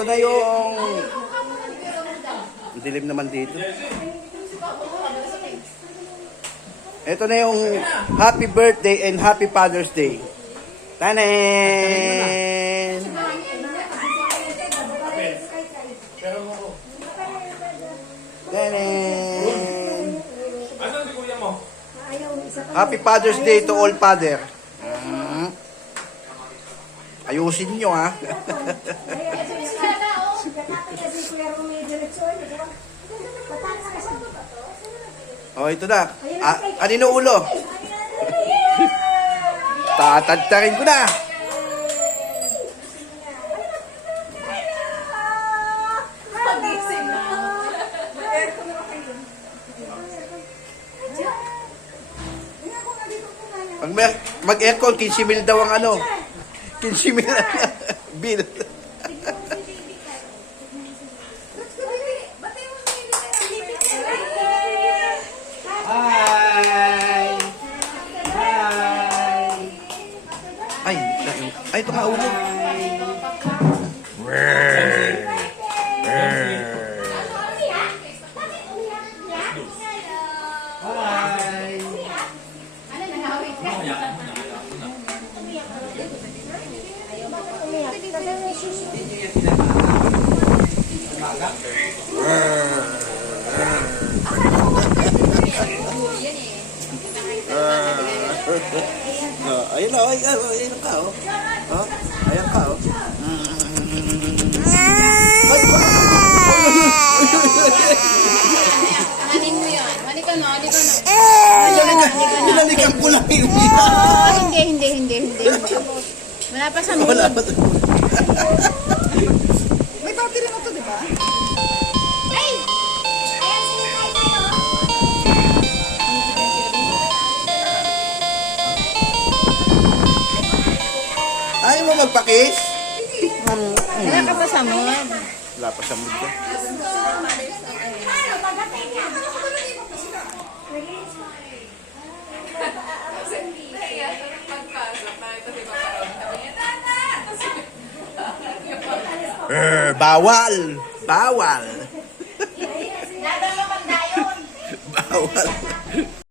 ito na yung... Ang dilim naman dito. Ito na yung happy birthday and happy Father's Day. Tanen! Tanen! Happy Father's Day to all father. Ayusin nyo, ha? Oh, ito na. Kanino ulo? Tatagtarin ko na. Pag mag-aircon, 15,000 daw ang ano. 15,000 bill. Hi! Hi! Ay, ito nga ulo. Ayun na, ayun ka, oh. Ayan ka, oh. Hanin mo yan. Halika na, halika na. Hinalikan ko lang yun. Hindi. Wala pa sa mood. Wala pa. May battery na to, di ba? Ay! Ayan, sinigay tayo. Ayaw mo magpa-kiss? Wala ka pa sa mood. Wala pa sa mood ko. Bawal! Bawal! Bawal.